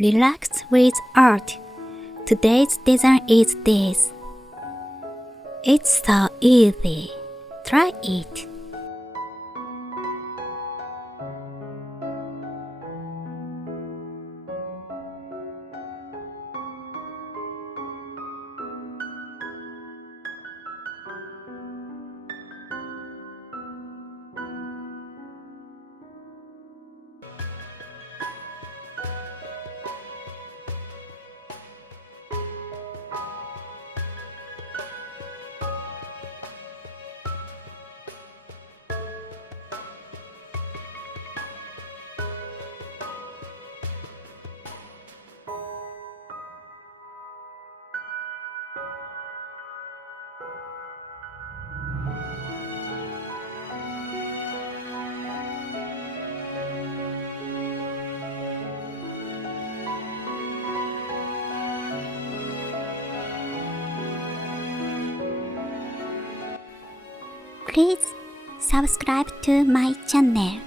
Relax with art. Today's design is this. It's so easy. Try it. Please subscribe to my channel.